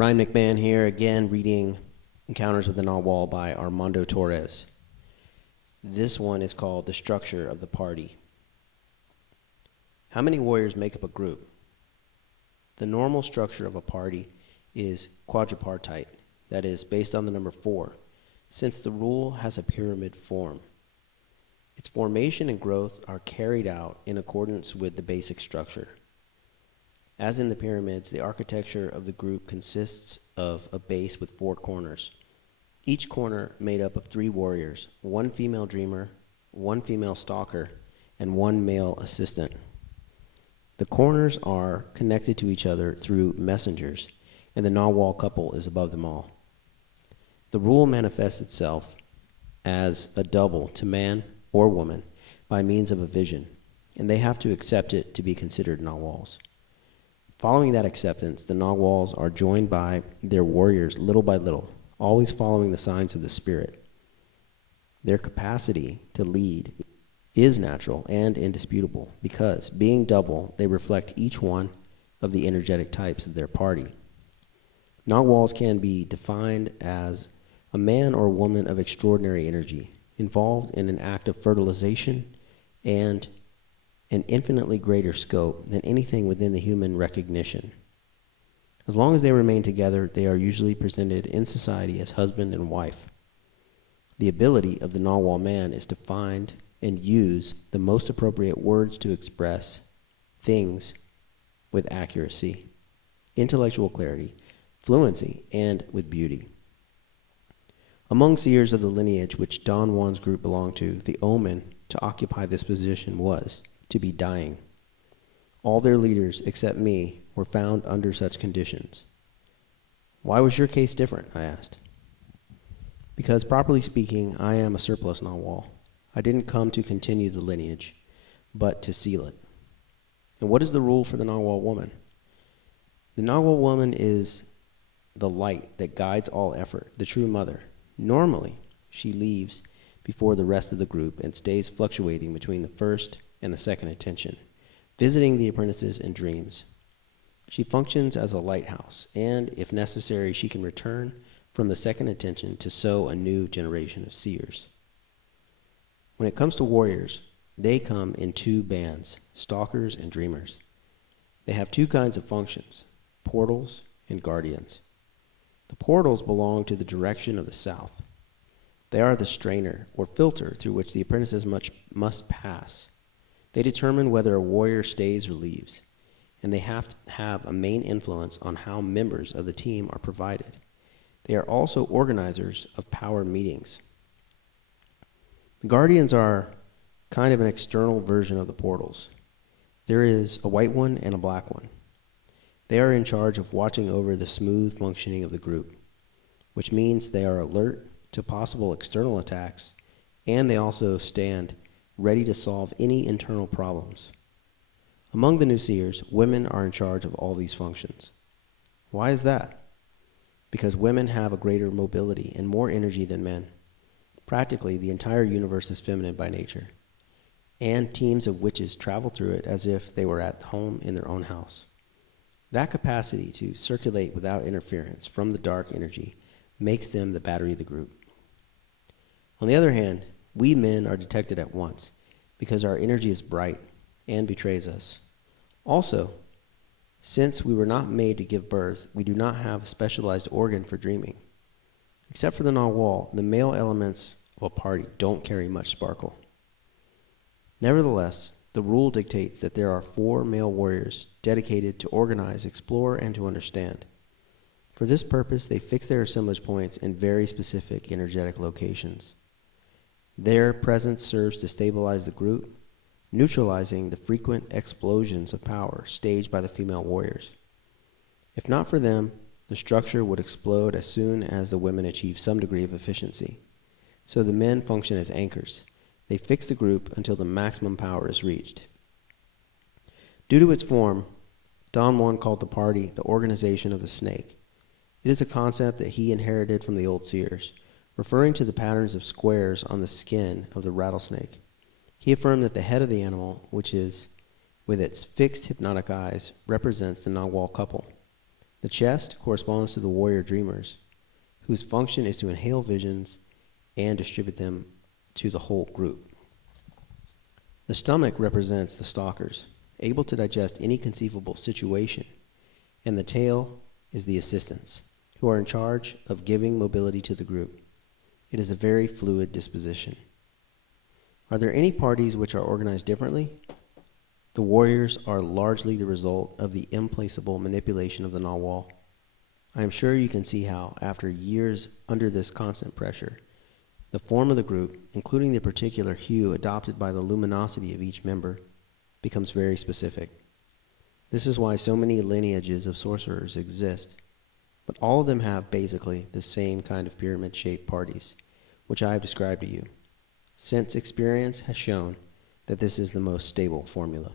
Mrryanmcmahon here, again reading Encounters with the Nagual by Armando Torres. This one is called The Structure of the Party. How many warriors make up a group? The normal structure of a party is quadripartite, that is, based on the number 4, since the rule has a pyramid form. Its formation and growth are carried out in accordance with the basic structure. As in the pyramids, the architecture of the group consists of a base with 4 corners, each corner made up of 3 warriors, 1 female dreamer, 1 female stalker, and 1 male assistant. The corners are connected to each other through messengers, and the Nagual couple is above them all. The rule manifests itself as a double to man or woman by means of a vision, and they have to accept it to be considered Naguals. Following that acceptance, the Naguals are joined by their warriors little by little, always following the signs of the spirit. Their capacity to lead is natural and indisputable because, being double, they reflect each one of the energetic types of their party. Naguals can be defined as a man or woman of extraordinary energy, involved in an act of fertilization and an infinitely greater scope than anything within the human recognition. As long as they remain together, they are usually presented in society as husband and wife. The ability of the Nagual man is to find and use the most appropriate words to express things with accuracy, intellectual clarity, fluency, and with beauty. Among seers of the lineage which Don Juan's group belonged to, the omen to occupy this position was to be dying. All their leaders, except me, were found under such conditions. Why was your case different? I asked. Because, properly speaking, I am a surplus Nagual. I didn't come to continue the lineage, but to seal it. And what is the rule for the Nagual woman? The Nagual woman is the light that guides all effort, the true mother. Normally, she leaves before the rest of the group and stays fluctuating between the first and the second attention, visiting the apprentices in dreams. She functions as a lighthouse, and if necessary, she can return from the second attention to sow a new generation of seers. When it comes to warriors, they come in 2 bands, stalkers and dreamers. They have 2 kinds of functions, portals and guardians. The portals belong to the direction of the south. They are the strainer or filter through which the apprentices must pass. They determine whether a warrior stays or leaves, and they have to have a main influence on how members of the team are provided. They are also organizers of power meetings. The guardians are kind of an external version of the portals. There is a white one and a black one. They are in charge of watching over the smooth functioning of the group, which means they are alert to possible external attacks, and they also stand ready to solve any internal problems. Among the new seers, women are in charge of all these functions. Why is that? Because women have a greater mobility and more energy than men. Practically, the entire universe is feminine by nature, and teams of witches travel through it as if they were at home in their own house. That capacity to circulate without interference from the dark energy makes them the battery of the group. On the other hand, we men are detected at once because our energy is bright and betrays us. Also, since we were not made to give birth, we do not have a specialized organ for dreaming. Except for the Nagual, the male elements of a party don't carry much sparkle. Nevertheless, the rule dictates that there are 4 male warriors dedicated to organize, explore, and to understand. For this purpose, they fix their assemblage points in very specific energetic locations. Their presence serves to stabilize the group, neutralizing the frequent explosions of power staged by the female warriors. If not for them, the structure would explode as soon as the women achieve some degree of efficiency. So the men function as anchors. They fix the group until the maximum power is reached. Due to its form, Don Juan called the party the organization of the snake. It is a concept that he inherited from the old seers, referring to the patterns of squares on the skin of the rattlesnake. He affirmed that the head of the animal, which is with its fixed hypnotic eyes, represents the Nagual couple. The chest corresponds to the warrior dreamers, whose function is to inhale visions and distribute them to the whole group. The stomach represents the stalkers, able to digest any conceivable situation, and the tail is the assistants, who are in charge of giving mobility to the group. It is a very fluid disposition. Are there any parties which are organized differently? The warriors are largely the result of the implacable manipulation of the Nagual. I am sure you can see how, after years under this constant pressure, the form of the group, including the particular hue adopted by the luminosity of each member, becomes very specific. This is why so many lineages of sorcerers exist, but all of them have basically the same kind of pyramid-shaped parties, which I have described to you, since experience has shown that this is the most stable formula.